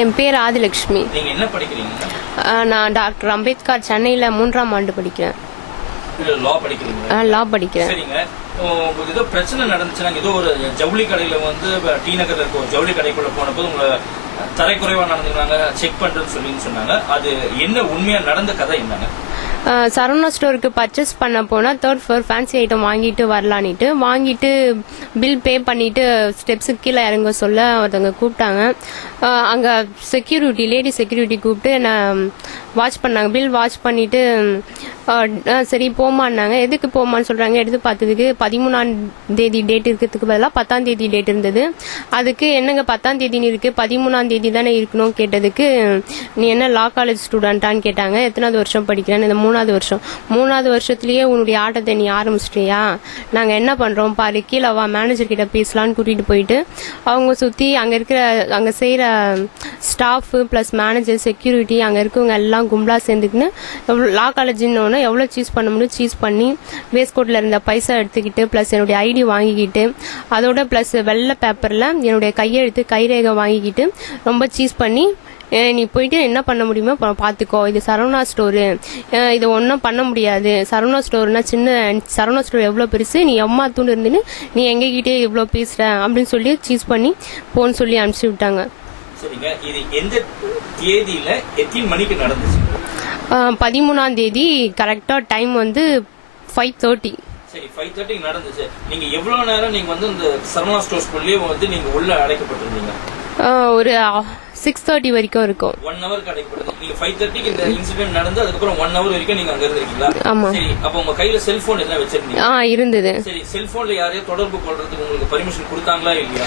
என் பேர் ஆதிலட்சுமி. நீங்க என்ன படிக்கிறீங்க? நான் டாக்டர் அம்பேத்கர் சென்னையில 3ஆம் ஆண்டு படிக்கிறேன். லா படிக்கிறீங்க? லா படிக்கிறேன். சரிங்க. உங்களுக்கு ஏதோ பிரச்சனை நடந்துச்சுன்னா ஏதோ ஒரு ஜவுளி கடையில வந்து டி நகர்ல இருக்க ஒரு ஜவுளி கடைக்குள்ள போனப்போ உங்களை தரைக்குறைவா நடந்துக்கிறாங்க, செக் பண்றேன்னு சொல்லி சொன்னாங்க. அது என்ன உண்மையா நடந்த கதை என்னங்க? சரவணா ஸ்டோருக்கு பர்ச்சேஸ் பண்ண போனா 3rd ஃப்ளோர் ஃபேன்சி ஐட்டம் வாங்கிட்டு வரலான்ட்டு வாங்கிட்டு பில் பே பண்ணிட்டு ஸ்டெப்ஸுக்கு கீழே இறங்க சொல்ல ஒருத்தவங்க கூப்பிட்டாங்க. அங்க செக்யூரிட்டி லேடி செக்யூரிட்டி கூப்பிட்டு என்ன வாட்ச் பண்ணாங்க. பில் வாட்ச் பண்ணிட்டு சரி போமான்னாங்க. எதுக்கு போமான்னு சொல்றாங்க. எடுத்து பார்த்ததுக்கு 13ஆம் தேதி டேட் இருக்கிறதுக்கு பதிலாக 10ஆம் தேதி டேட் இருந்தது. அதுக்கு என்னங்க 10ஆம் தேதின்னு இருக்கு, 13ஆம் தேதி தானே இருக்கணும் கேட்டதுக்கு நீ என்ன லா காலேஜ் ஸ்டூடெண்டான்னு கேட்டாங்க. எத்தனாவது வருஷம் படிக்கிறேன்னு. இந்த 3வது வருஷம். 3வது வருஷத்துலயே உன்னுடைய ஆட்டத்தை நீ ஆரம்பிச்சிட்டியா, நாங்க என்ன பண்றோம் பாரு, கீழே வா மேனேஜர் கிட்ட பேசலான்னு கூட்டிட்டு போயிட்டு அவங்க சுத்தி அங்க செய்யற ஸ்டாஃப் பிளஸ் மேனேஜர் செக்யூரிட்டி அங்க இருக்கவங்க எல்லாம் கும்பலா சேர்ந்துக்குன்னு லா காலேஜ்னு எவ்வளவு சீஸ் பண்ண முடியும் சீஸ் பண்ணி வேஸ்ட் கோட்ல இருந்த பைசா எடுத்துக்கிட்டு பிளஸ் என்னுடைய ஐடி வாங்கிக்கிட்டு அதோட பிளஸ் வெள்ளை பேப்பர்ல என்னுடைய கையெழுத்து கைரேகை வாங்கிக்கிட்டு ரொம்ப சீஸ் பண்ணி நீ போயிட்டு என்ன பண்ண முடியுமோ பாத்துக்கோ, இது சரவணா ஸ்டோரு, இது ஒன்றும் பண்ண முடியாது, சரவணா ஸ்டோர்னா சின்ன, சரவணா ஸ்டோர் எவ்வளவு பெருசு, நீ எம்மா தூண்டு இருந்துன்னு நீ எங்ககிட்டே இவ்வளவு பேசுற அப்படின்னு சொல்லி சீஸ் பண்ணி போன்னு சொல்லி அனுப்பிச்சு விட்டாங்க. சரிங்க. இது எந்த தேதியில எத்தனை மணிக்கு நடந்துச்சு? 13ஆம் தேதி கரெக்டா டைம் வந்து 5:30. சரி, 5:30 நடந்துச்சு. நீங்க எவ்வளவு நேரம் நீங்க வந்து இந்த சரவணா ஸ்டோர்ஸ்குள்ளேயே வந்து நீங்க உள்ள அடைக்கப்பட்டிருந்தீங்க? ஒரு 6:30 வரைக்கும் இருக்கும். 1 hour அடைக்கப்பட்டது. நீங்க 5:30க்கு இந்த இன்சிடென்ட் நடந்து அதுக்கப்புறம் 1 hour வரைக்கும் நீங்க அங்க இருந்திருக்கீங்களா? ஆமா. சரி, அப்ப உங்க கையில செல்போன் எல்லாம் வச்சிருந்தீங்க? இருந்தது. சரி, செல்போன்ல யாரையும் தொடர்பு கொள்றதுக்கு உங்களுக்கு பர்மிஷன் கொடுத்தாங்களா இல்லையா?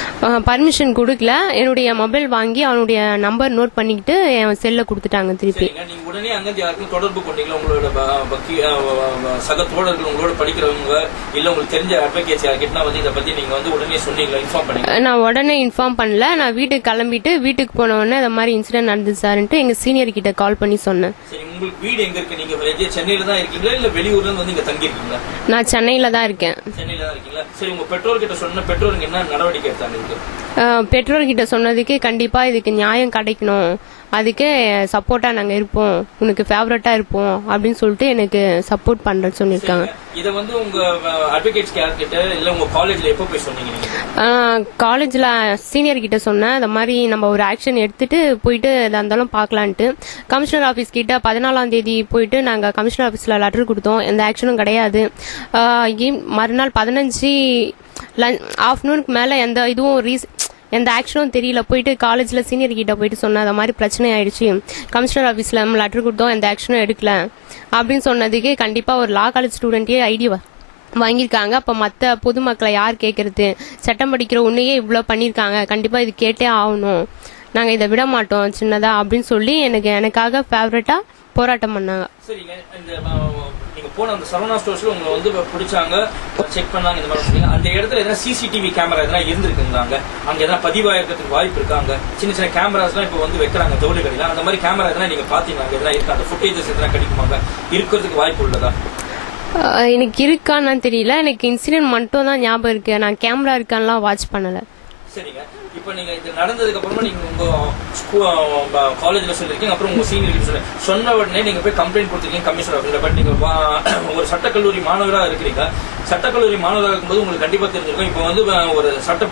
பர்மிஷன் கொடுக்கல. என்னுடைய மொபைல் வாங்கி அவனுடைய நம்பர் நோட் பண்ணிக்கிட்டு என் செல்ல கொடுத்துட்டாங்க திருப்பி. நீங்க உடனே அங்க யாருக்கும் தொடர்பு கொண்டீங்களா? உங்களோட சக தோழர்கள், உங்களோட படிக்கிறவங்க, இல்ல உங்களுக்கு தெரிஞ்ச அட்வொகேட்ஸ் யார்கிட்ட வந்து இதை பத்தி நீங்க வந்து உடனே சொன்னீங்களா, இன்ஃபார்ம் பண்ணீங்க? நான் உடனே இன்ஃபார்ம் பண்ணல. நான் வீட்டுக்கு கிளம்பிட்டு வீட்டுக்கு போன உடனே இந்த மாதிரி இன்சிடென்ட் நடந்துச்சு சார்ன்ட்டு எங்க சீனியர் கிட்ட கால் பண்ணி சொன்னேன். சரி, உங்களுக்கு வீடு எங்க இருக்கு? நீங்க சென்னையில தான் இருக்கீங்களா இல்ல வெளியூர்ல இருந்து வந்து இங்க தங்கி இருக்கீங்களா? நான் சென்னையில தான் இருக்கேன். சென்னையில தான் இருக்கீங்களா? சரி, உங்க பெற்றோர் கிட்ட சொன்ன பெற்றோருக்கு என்ன நடவடிக்கை எடுத்தாங்க? பெற்றோர் கிட்ட சொன்னதுக்கு கண்டிப்பா இதுக்கு நியாயம் கிடைக்கணும், அதுக்கு சப்போர்ட்டா நாங்க இருப்போம், உனக்கு ஃபேவரட்டா இருப்போம் அப்படின்னு சொல்லிட்டு எனக்கு சப்போர்ட் பண்றேன்னு சொல்லிருக்காங்க. இத வந்து உங்க அட்வொகேட்ஸ் யார்கிட்ட இல்ல உங்க காலேஜ்ல எப்ப போய் சொன்னீங்க? காலேஜ்ல சீனியர் கிட்ட சொன்னேன். இந்த மாதிரி நம்ம ஒரு ஆக்ஷன் எடுத்துட்டு போயிட்டு எதா இருந்தாலும் பாக்கலான்ட்டு. கமிஷனர் ஆபீஸ் கிட்ட 14ஆம் தேதி போயிட்டு நாங்க கமிஷனர் ஆபீஸ்ல லெட்டர் கொடுத்தோம். எந்த ஆக்ஷனும் கிடையாது. மறுநாள் 15 ஆஃப்டர்நூனுக்கு மேல எந்த ஆக்ஷனும் தெரியல. போயிட்டு காலேஜ்ல சீனியர் கிட்ட போயிட்டு சொன்ன அந்த மாதிரி பிரச்சனை ஆயிடுச்சு, கமிஷனர் ஆபீஸ்ல நம்ம லெட்டர் கொடுத்தோம், எந்த ஆக்ஷனும் எடுக்கல அப்படின்னு சொன்னதுக்கு கண்டிப்பா ஒரு லா காலேஜ் ஸ்டூடெண்டே ஐடி வாங்கியிருக்காங்க. அப்ப மத்த பொதுமக்களை யார் கேட்கறது, சட்டம் படிக்கிற உன்னையே இவ்வளவு பண்ணிருக்காங்க, கண்டிப்பா இது கேட்டே ஆகணும், நாங்க இதை விட மாட்டோம் சின்னதா அப்படின்னு சொல்லி எனக்காக ஃபேவரட்டா போராட்டம் பண்ணாங்க. சரிங்க. நீங்க போன அந்த சரவணா ஸ்டோர்ஸ்ல உங்களை வந்து பிடிச்சாங்க, செக் பண்ணாங்க, இந்த மாதிரி அந்த இடத்துல எதனா சிசிடிவி கேமரா எதனா இருந்திருக்குங்க? அங்க எதனா பதிவாயிருக்கிறதுக்கு வாய்ப்பு இருக்காங்க? சின்ன சின்ன கேமராஸ் எல்லாம் இப்ப வந்து வைக்கிறாங்க ஜவுளி கடையில, அந்த மாதிரி கேமரா எதனா நீங்க பாத்தீங்களா? எதனா இருக்கா? அந்த ஃபுட்டேஜஸ் எதனா கிடைக்குமாங்க? இருக்கிறதுக்கு வாய்ப்பு உள்ளதா? எனக்கு இருக்கான்னு தெரியல. எனக்கு இன்சிடென்ட் மட்டும் தான் ஞாபகம் இருக்கு. நான் கேமரா இருக்கான்லாம் வாட்ச் பண்ணல. சரிங்க. இப்ப நீங்க இது நடந்ததுக்கு அப்புறமா நீங்க உங்க காலேஜ்ல சொல்லிருக்கீங்க, அப்புறம் உங்க சீனியர் சொன்ன உடனே நீங்க போய் கம்ப்ளைண்ட் கொடுத்துருக்கீங்க கமிஷனர் ஆஃபீஸ்ல. பட் நீங்க ஒரு சட்டக்கல்லூரி மாணவரா இருக்கிறீங்க. சட்டக்கல்லூரி மாணவராக இருக்கும்போது உங்களுக்கு கண்டிப்பா தெரிஞ்சிருக்கும், இப்ப வந்து ஒரு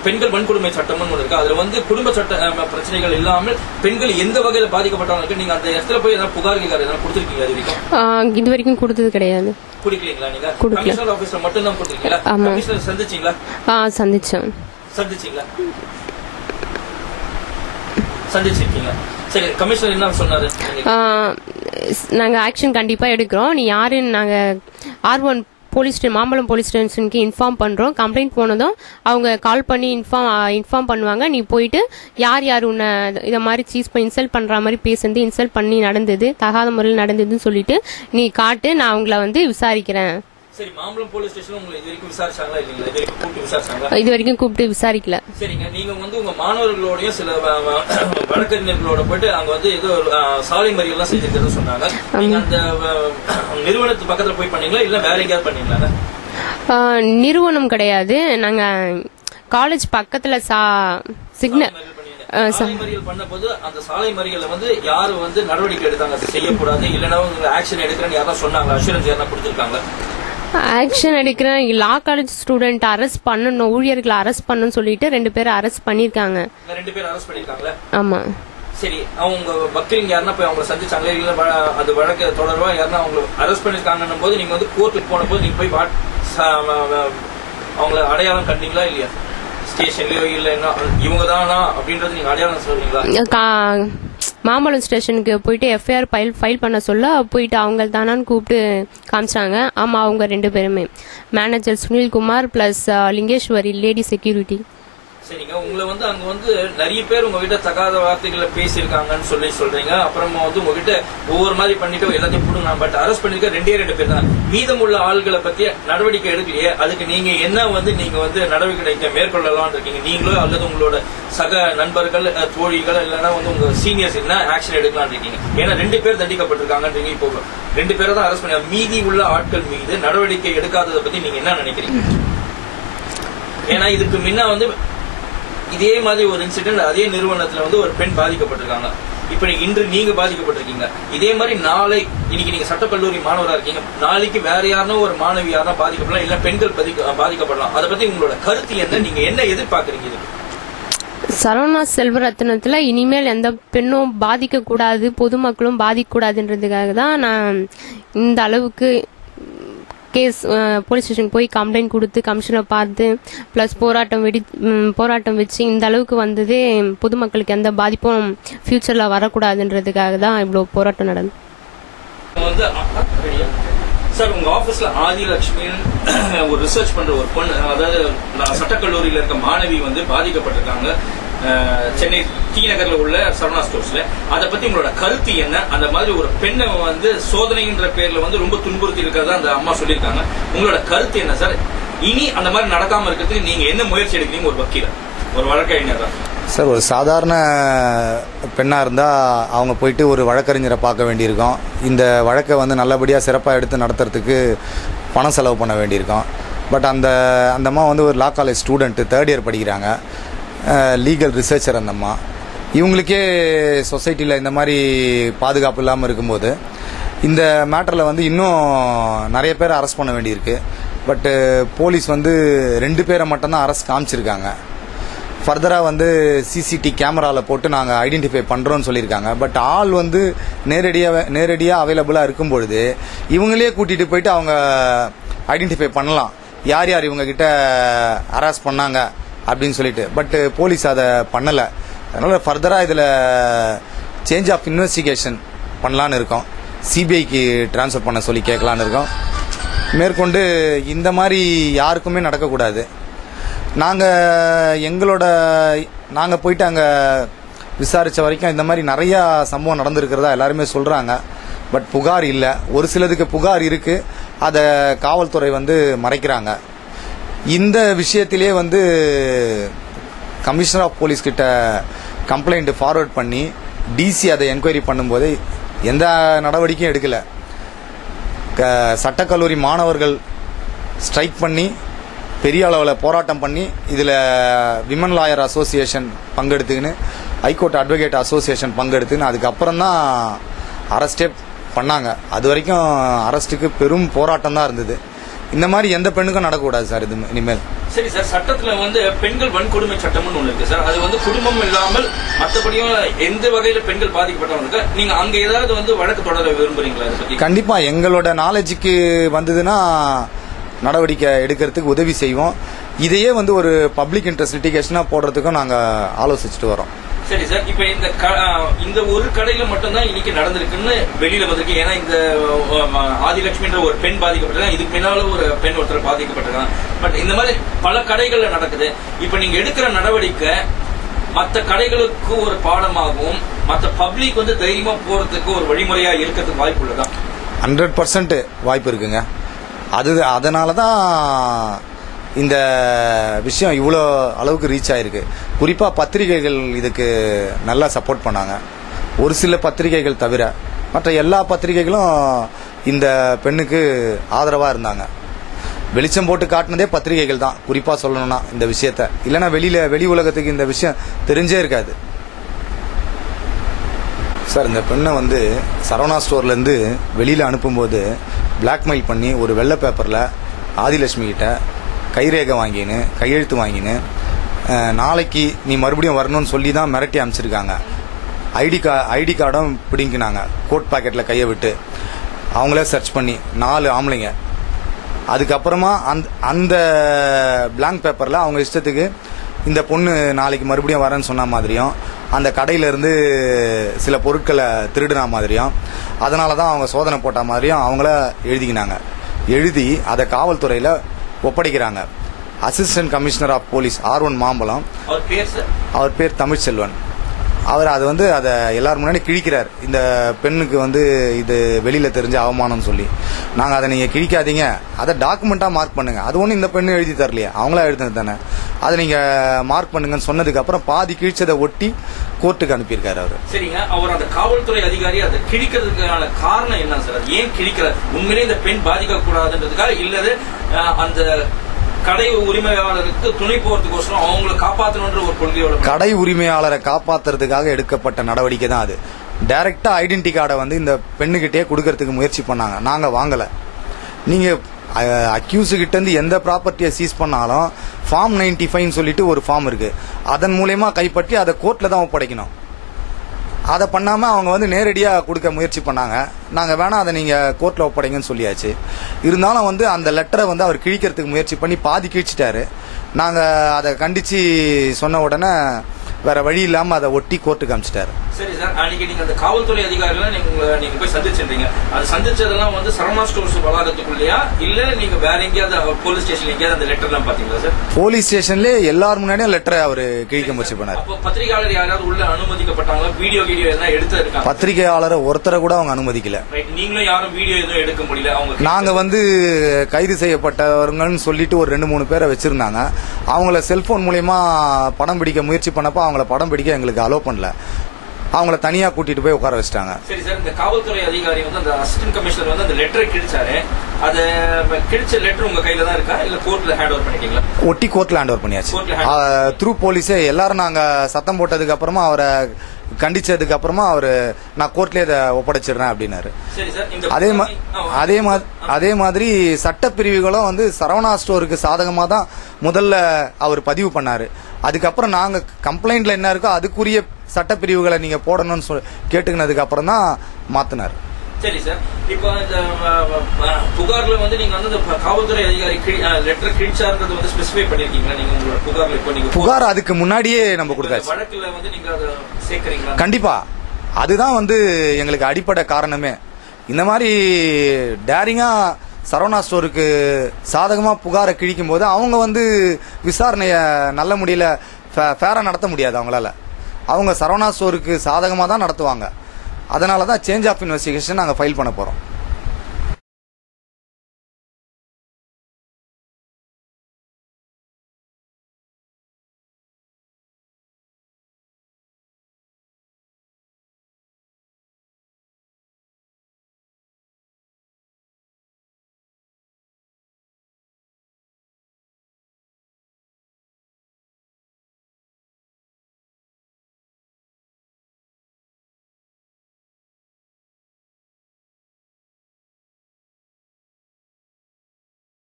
பெண்கள் வன்கொடுமை சட்டம்னு ஒன்று இருக்கு. அதுல வந்து குடும்ப சட்ட பிரச்சனைகள் இல்லாமல் பெண்கள் எந்த வகையில பாதிக்கப்பட்டவங்களுக்கு நீங்க அந்த இடத்துல போய் ஏதாவது புகார் கொடுத்திருக்கீங்க? அது வரைக்கும் இது வரைக்கும் கொடுத்தது கிடையாது. குடிக்கலீங்களா? நீங்க கமிஷனர் ஆபீஸ்ல மட்டும் தான் கொடுத்திருக்கீங்களா? கமிஷனர் சந்திச்சீங்களா? சந்திச்சீங்களா? சந்திச்சிருக்கீங்க. சரி, கமிஷனர் என்ன சொன்னாரு? நாங்க ஆக்ஷன் கண்டிப்பா எடுக்கிறோம், நீ யாருன்னு நாங்க R1 மாம்பழம் போலீஸ் ஸ்டேஷனுக்கு இன்ஃபார்ம் பண்றோம். கம்ப்ளைண்ட் போனதும் அவங்க கால் பண்ணி இன்ஃபார்ம் பண்ணுவாங்க. நீ போயிட்டு யார் உன்னை இத மாதிரி சீஸ் பண்ணி இன்சல்ட் பண்ற மாதிரி பேசுறது, இன்சல்ட் பண்ணி நடந்தது, தகாத முறையில் நடந்ததுன்னு சொல்லிட்டு நீ காட்டு, நான் அவங்கள வந்து விசாரிக்கிறேன். சரி, மாம்பழம் போலீஸ் ஸ்டேஷன் உங்களுக்கு இது வரைக்கும் விசாரிச்சாங்களா இல்லீங்களா? இது வரைக்கும் கூப்பிட்டு விசாரிச்சாங்களா? இது வரைக்கும் கூப்பிட்டு விசாரிக்கல. சரிங்க. நீங்க வந்து உங்க மாணவர்களோடய சில வழக்கறிஞர்களோட போயிட்டு அங்க வந்து ஏதோ சாலை மறியல் எல்லாம் செஞ்சிருக்கிறது சொன்னாங்க. நீங்க அந்த நிறுவனத்து பக்கத்துல போய் பண்ணீங்களா இல்ல வேற எங்கேயாவது பண்ணீங்களா? நிறுவனம் கிடையாது, நாங்க காலேஜ் பக்கத்துல சாலை மறியல் பண்ண போது அந்த சாலை மறியல்ல வந்து யாரு வந்து நடவடிக்கை எடுத்தாங்க, அது செய்யக்கூடாது இல்லைன்னா ஆக்ஷன் எடுக்கிறேன்னு யாரும் சொன்னாங்க, அஷூரன்ஸ் யாரா கொடுத்துருக்காங்க? ஆக்ஷன் எடுக்கிறேன், லா காலேஜ் ஸ்டூடெண்ட் அரெஸ்ட் பண்ணணும், ஊழியர்களை அரெஸ்ட் பண்ணணும்னு சொல்லிட்டு 2 பேரை அரெஸ்ட் பண்ணிருக்காங்க. 2 பேர் அரெஸ்ட் பண்ணிருக்காங்களா? ஆமா. சரி, அவங்க வக்கீலிங்க யாருன்னா போய் அவங்களை சந்திச்சாங்களே இல்ல அது வழக்கு தொடர்பா யாருன்னா அவங்க அரெஸ்ட் பண்ணிருக்காங்கன்னும் போது நீங்க வந்து கோர்ட்டுக்கு போன போது நீங்க போய் அவங்கள அடையாளம் கண்டீங்களா இல்லையா? ஸ்டேஷன்லயோ இல்லைன்னா இவங்க தானா அப்படின்றது நீங்க அடையாளம் சொல்றீங்களா? மாம்பழம் ஸ்டேஷனுக்கு போயிட்டு எஃப்ஐஆர் ஃபைல் பண்ண சொல்ல போயிட்டு அவங்க தானான்னு கூப்பிட்டு காமிச்சாங்க. ஆமா, அவங்க 2 பேருமே manager Sunil Kumar plus Lingeswari lady security. சரிங்க, உங்களை வந்து அங்க வந்து நிறைய பேர் உங்ககிட்ட தகாத வார்த்தைகளை பேசியிருக்காங்கன்னு சொல்றீங்க. அப்புறமா வந்து உங்ககிட்ட ஒவ்வொரு மாதிரி பண்ணிட்டு எல்லாத்தையும் போடுங்க. பட் அரெஸ்ட் பண்ணிருக்க 2 பேர் தான். மீதமுள்ள ஆள்களை பத்தி நடவடிக்கை எடுக்கலையே, அதுக்கு நீங்க என்ன வந்து நீங்க வந்து நடவடிக்கை மேற்கொள்ளலாம் இருக்கீங்க? நீங்களோ அல்லது உங்களோட சக நண்பர்கள் தோழிகள் இல்லைன்னா வந்து உங்க சீனியர்ஸ் என்ன ஆக்ஷன் எடுக்கலாம் இருக்கீங்க? ஏன்னா 2 பேர் தண்டிக்கப்பட்டிருக்காங்கன்றீங்க. இப்போ 2 பேரை தான் அரெஸ்ட் பண்ணி மீதி உள்ள ஆட்கள் மீது நடவடிக்கை எடுக்காததை பத்தி நீங்க என்ன நினைக்கிறீங்க? ஏன்னா இதுக்கு முன்ன வந்து இதே மாதிரி ஒரு இன்சிடென்ட் அதே நிறுவனத்துல வந்து ஒரு பெண் பாதிக்கப்பட்டிருக்காங்க. இப்ப இன்று நீங்க பாதிக்கப்பட்டிருக்கீங்க. இதே மாதிரி நாளை இன்னைக்கு நீங்க சட்டக்கல்லூரி மாணவராக இருக்கீங்க, நாளைக்கு வேற யாருனோ ஒரு மாணவி யாரா பாதிக்கப்படலாம், இல்ல பெண்கள் பாதிக்கப்படலாம். அதை பத்தி உங்களோட கருத்து என்ன? நீங்க என்ன எதிர்பார்க்கறீங்க? சரவணா செல்வரத்னத்துல இனிமேல் எந்த பெண்ணும் பாதிக்க கூடாது, பொதுமக்களும் பாதிக்க கூடாதுன்றதுக்காக தான் நான் இந்த அளவுக்கு கேஸ் போலீஸ் ஸ்டேஷன் போய் கம்ப்ளைண்ட் கொடுத்து கமிஷனர் பார்த்து பிளஸ் போராட்டம் வச்சு இந்த அளவுக்கு வந்ததே பொதுமக்களுக்கு எந்த பாதிப்பும் ஃபியூச்சர்ல வரக்கூடாதுன்றதுக்காக தான் இவ்வளவு போராட்டம் நடந்தது. சார், உங்க ஆபீஸ்ல ஆதிலட்சுமி ஒரு ரிசர்ச் பண்ற ஒரு பொண்ணு, அதாவது சட்டக்கல்லூரியில இருக்க மாணவி வந்து பாதிக்கப்பட்டிருக்காங்க சென்னை டி நகர்ல உள்ள சரவணா ஸ்டோர்ஸ்ல. அதை பத்தி உங்களோட கருத்து என்ன? அந்த மாதிரி ஒரு பெண்ணை வந்து சோதனைன்ற பேர்ல வந்து ரொம்ப துன்புறுத்தி இருக்கிறதா அந்த அம்மா சொல்லியிருக்காங்க. உங்களோட கருத்து என்ன சார்? இனி அந்த மாதிரி நடக்காம இருக்கிறதுக்கு நீங்க என்ன முயற்சி எடுக்கிறீங்க? ஒரு வக்கீல, ஒரு வழக்கறிஞர் தான் சார். ஒரு சாதாரண பெண்ணாக இருந்தால் அவங்க போயிட்டு ஒரு வழக்கறிஞரை பார்க்க வேண்டியிருக்கோம். இந்த வழக்கை வந்து நல்லபடியாக சிறப்பாக எடுத்து நடத்துறதுக்கு பணம் செலவு பண்ண வேண்டியிருக்கோம். பட் அந்த அம்மா வந்து ஒரு லா காலேஜ் ஸ்டூடெண்ட்டு, 3rd இயர் படிக்கிறாங்க, லீகல் ரிசர்ச்சர். அந்த அம்மா இவங்களுக்கே சொசைட்டியில் இந்த மாதிரி பாதுகாப்பு இல்லாமல் இருக்கும்போது இந்த மேட்டரில் வந்து இன்னும் நிறைய பேரை அரெஸ்ட் பண்ண வேண்டியிருக்கு. பட்டு போலீஸ் வந்து 2 பேரை மட்டும்தான் அரெஸ்ட் காமிச்சிருக்காங்க. ஃபர்தராக வந்து சிசிடி கேமராவில் போட்டு நாங்கள் ஐடென்டிஃபை பண்ணுறோன்னு சொல்லியிருக்காங்க. பட் ஆள் வந்து நேரடியாக அவைலபிளாக இருக்கும் பொழுது இவங்களே கூட்டிகிட்டு போயிட்டு அவங்க ஐடென்டிஃபை பண்ணலாம் யார் யார் இவங்ககிட்ட ஹராஸ் பண்ணாங்க அப்படின்னு சொல்லிட்டு. பட் போலீஸ் அதை பண்ணலை. அதனால் ஃபர்தராக இதில் சேஞ்ச் ஆஃப் இன்வெஸ்டிகேஷன் பண்ணலான்னு இருக்கோம். சிபிஐக்கு ட்ரான்ஸ்ஃபர் பண்ண சொல்லி கேட்கலான்னு இருக்கோம். மேற்கொண்டு இந்த மாதிரி யாருக்குமே நடக்கக்கூடாது. நாங்கள் போயிட்டு அங்கே விசாரித்த வரைக்கும் இந்த மாதிரி நிறையா சம்பவம் நடந்திருக்கிறதா எல்லாருமே சொல்கிறாங்க. பட் புகார் இல்லை. ஒரு சிலதுக்கு புகார் இருக்குது, அதை காவல்துறை வந்து மறைக்கிறாங்க. இந்த விஷயத்திலே வந்து கமிஷனர் ஆஃப் போலீஸ் கிட்ட கம்ப்ளைண்ட் ஃபார்வர்ட் பண்ணி டிசி அதை என்கொயரி பண்ணும்போது எந்த நடவடிக்கையும் எடுக்கலை. சட்டக்கல்லூரி மாணவர்கள் ஸ்ட்ரைக் பண்ணி பெரிய அளவில் போராட்டம் பண்ணி இதில் விமன் லாயர் அசோசியேஷன் பங்கெடுத்துக்கின்னு, ஹைகோர்ட் அட்வொகேட் அசோசியேஷன் பங்கெடுத்துன்னு அதுக்கப்புறம் தான் அரெஸ்டே பண்ணாங்க. அது வரைக்கும் அரெஸ்ட்டுக்கு பெரும் போராட்டம் தான் இருந்தது. இந்த மாதிரி எந்த பெண்ணுக்கும் நடக்கக்கூடாது சார் இது இனிமேல். சரி சார், சட்டத்துல வந்து பெண்கள் வன்கொடுமை சட்டம்னு ஒண்ணு இருக்கு சார். அது வந்து குடும்பம் இல்லாமல் மற்றபடியும் எந்த வகையில பெண்கள் பாதிக்கப்பட்டவங்க நீங்க அங்க ஏதாவது வந்து வழக்கு தொடர விரும்புறீங்களா? அதை பத்தி கண்டிப்பா எங்களோட நாலேஜுக்கு வந்ததுன்னா நடவடிக்கை எடுக்கிறதுக்கு உதவி செய்வோம். இதையே வந்து ஒரு பப்ளிக் இன்ட்ரெஸ்ட் லிட்டிகேஷனா போடுறதுக்கும் நாங்க ஆலோசிச்சுட்டு வரோம். சரி சார், இப்ப இந்த ஒரு கடையில மட்டும்தான் இன்னைக்கு நடந்திருக்குன்னு வெளியில வந்திருக்கு. ஏன்னா இந்த ஆதிலட்சுமின்ற ஒரு பெண் பாதிக்கப்பட்டிருக்காங்க, இதுக்கு முன்னால ஒரு பெண் ஒருத்தர் பாதிக்கப்பட்டிருக்காங்க. பட் இந்த மாதிரி பல கடைகள்ல நடக்குது. இப்ப நீங்க எடுக்கிற நடவடிக்கை மற்ற கடைகளுக்கு ஒரு பாடமாகவும் மற்ற பப்ளிக் வந்து தைரியமா போறதுக்கு ஒரு வழிமுறையா இருக்கிறதுக்கு வாய்ப்பு உள்ளதா? 100% வாய்ப்பு இருக்குங்க. அதனாலதான் இந்த விஷயம் இவ்வளோ அளவுக்கு ரீச் ஆயிருக்கு. குறிப்பாக பத்திரிகைகள் இதுக்கு நல்லா சப்போர்ட் பண்ணாங்க. ஒரு சில பத்திரிகைகள் தவிர மற்ற எல்லா பத்திரிகைகளும் இந்த பெண்ணுக்கு ஆதரவாக இருந்தாங்க. வெளிச்சம் போட்டு காட்டினதே பத்திரிகைகள் தான் குறிப்பாக சொல்லணும்னா இந்த விஷயத்த. இல்லைன்னா வெளி உலகத்துக்கு இந்த விஷயம் தெரிஞ்சே இருக்காது. சார் இந்த பெண்ணை வந்து சரவணா ஸ்டோர்லேருந்து வெளியில் அனுப்பும்போது பிளாக்மெயில் பண்ணி ஒரு வெள்ளை பேப்பரில் ஆதிலட்சுமி கிட்ட கைரேகை வாங்கின்னு கையெழுத்து வாங்கின்னு நாளைக்கு நீ மறுபடியும் வரணும்னு சொல்லி தான் மிரட்டி அனுப்பிச்சிருக்காங்க. ஐடி கார்டும் பிடிங்கினாங்க கோட் பாக்கெட்டில் கையை விட்டு. அவங்களே சர்ச் பண்ணி 4 ஆம்பளைங்க. அதுக்கப்புறமா அந்த பிளாங்க் பேப்பரில் அவங்க இஷ்டத்துக்கு இந்த பொண்ணு நாளைக்கு மறுபடியும் வரேன்னு சொன்ன மாதிரியும் அந்த கடையிலேருந்து சில பொருட்களை திருடுன மாதிரியும் அதனால தான் அவங்க சோதனை போட்ட மாதிரியும் அவங்கள எழுதிக்கினாங்க. எழுதி அதை காவல்துறையில் ஒப்படைக்கிறாங்க. Assistant commissioner of police R1 Mambalam, அவர் பேர் தமிழ்ச்செல்வன். அவர் அதை எல்லாரும் முன்னாடி கிழிக்கிறார். இந்த பெண்ணுக்கு இது வெளியில் தெரிஞ்ச அவமானம் சொல்லி, நாங்கள் அதை நீங்கள் கிழிக்காதீங்க, அதை டாக்குமெண்ட்டாக மார்க் பண்ணுங்க. அது ஒன்றும் இந்த பெண்ணு எழுதி தரலையே, அவங்களா எழுதுனது தானே, அதை நீங்கள் மார்க் பண்ணுங்கன்னு சொன்னதுக்கு அப்புறம் பாதி கிழிச்சதை ஒட்டி கோர்ட்டுக்கு அனுப்பியிருக்காரு அவர். சரிங்க, அவர் அந்த காவல்துறை அதிகாரி அதை கிழிக்கிறதுக்கான காரணம் என்ன சார்? ஏன் கிழிக்கிறார்? உண்மையிலே இந்த பெண் பாதிக்க கூடாதுன்றதுக்காக இல்லது அந்த கடை உரிமையாளருக்கு துணை போறதுக்கோசரம் அவங்களை காப்பாற்றணுன்ற ஒரு கொள்கையோட கடை உரிமையாளரை காப்பாத்துறதுக்காக எடுக்கப்பட்ட நடவடிக்கை தான் அது. டைரக்டா ஐடென்டி கார்டை இந்த பெண்ணுகிட்டே கொடுக்கறதுக்கு முயற்சி பண்ணாங்க. நாங்க வாங்கல. நீங்க அக்யூஸ் கிட்ட இருந்து எந்த ப்ராப்பர்ட்டியை சீஸ் பண்ணாலும் ஃபார்ம் 95 சொல்லிட்டு ஒரு ஃபார்ம் இருக்கு, அதன் மூலயமா கைப்பற்றி அதை கோர்ட்ல தான் ஒப்படைக்கணும். அதை பண்ணாம அவங்க நேரடியா கொடுக்க முயற்சி பண்ணாங்க. நாங்க வேணா அதை நீங்க கோர்ட்ல ஒப்படைங்கன்னு சொல்லியாச்சு. இருந்தாலும் அந்த லெட்டரை அவர் கிழிக்கிறதுக்கு முயற்சி பண்ணி பாதி கிழிச்சிட்டாரு. நாங்க அதை கண்டிச்சு சொன்ன உடனே வேற வழி இல்லாம அதை ஒட்டி கோர்ட்டுக்கு அனுப்பிச்சிட்டாரு. சரி சார், அன்னைக்கு நீங்க அந்த காவல்துறை அதிகாரிகளை நீங்க போய் சந்திச்சிருந்தீங்க. அது சந்திச்சதெல்லாம் சரவணா ஸ்டோர்ஸ் வளாகத்துக்குள்ளயா இல்ல நீங்க வேற எங்கேயாவது போலீஸ் ஸ்டேஷன்ல எங்கேயாவது அந்த லெட்டர் எல்லாம் பாத்தீங்களா சார்? போலீஸ் ஸ்டேஷன்ல எல்லாரும் முன்னாடியும் லெட்டரை அவரு கிழிக்க முயற்சி பண்ணாரு. அப்போ பத்திரிகையாளர் யாராவது உள்ள அனுமதிக்கப்பட்டாங்களா? வீடியோ எல்லாம் எடுத்து இருக்காங்க? பத்திரிகையாளரை ஒருத்தரை கூட அவங்க அனுமதிக்கல. நீங்களும் யாரும் வீடியோ எதுவும் எடுக்க முடியல? அவங்க நாங்க கைது செய்யப்பட்டவங்கன்னு சொல்லிட்டு ஒரு 2-3 பேரை வச்சிருந்தாங்க. அவங்கள செல்போன் மூலயமா படம் பிடிக்க முயற்சி பண்ணப்ப அவங்கள படம் பிடிக்க எங்களுக்கு அலோ பண்ணல. அவங்கள தனியா கூட்டிட்டு போய் உட்கார வச்சிட்டாங்க. சரி சார், இந்த காவல்துறை அதிகாரி அந்த அசிஸ்டன்ட் கமிஷனர் அந்த லெட்டரை கிழிச்சாரு. அத கிழிச்ச லெட்டர் உங்க கையில தான் இருக்கா இல்ல கோர்ட்ல ஹேண்ட் ஓவர் பண்ணிட்டீங்களா? ஒட்டி கோர்ட்ல ஹேண்ட் ஓவர் பண்ணியாச்சு. த்ரூ போலீஸே எல்லாரும் நாங்க சத்தம் போட்டதுக்கு அப்புறமா அவரை கண்டிச்சதுக்கு அப்புறமா நான் கோர்ட்லயே இதை ஒப்படைச்சிடுறேன் அப்படின்னாரு. அதே மாதிரி சட்டப்பிரிவுகளும் சரவணா ஸ்டோருக்கு சாதகமா தான் முதல்ல அவர் பதிவு பண்ணாரு. அதுக்கப்புறம் நாங்க கம்ப்ளைண்ட்ல என்ன இருக்கோ அதுக்குரிய சட்டப்பிரிவுகளை நீங்க போடணும்னு கேட்டுக்கினதுக்கு அப்புறம் தான் மாத்தினாரு. சரி சார், இப்போ இந்த புகார்ல நீங்க அந்த காவல்துறை அதிகாரி லெட்டர் கிழிச்சார்ன்றது ஸ்பெசிஃபை பண்ணிருக்கீங்களா நீங்க உங்களோட புகார்ல? இப்போ நீங்க புகார் அதுக்கு முன்னாடியே நம்ம கொடுத்தாச்சு. வழக்குல நீங்க அதை சேர்க்கறீங்களா? கண்டிப்பா, அதுதான் எங்களுக்கு அடிப்படை காரணமே. இந்த மாதிரி டேரிங்கா சரவணா ஸ்டோருக்கு சாதகமா புகாரை கிழிக்கும் போது அவங்க விசாரணைய நல்ல முடியல ஃபேரா நடத்த முடியாது. அவங்களால அவங்க சரவணா ஸ்டோருக்கு சாதகமா தான் நடத்துவாங்க. அதனால தான் சேஞ்ச் ஆஃப் இன்வெஸ்டிகேஷன் நாங்கள் ஃபைல் பண்ண போறோம்.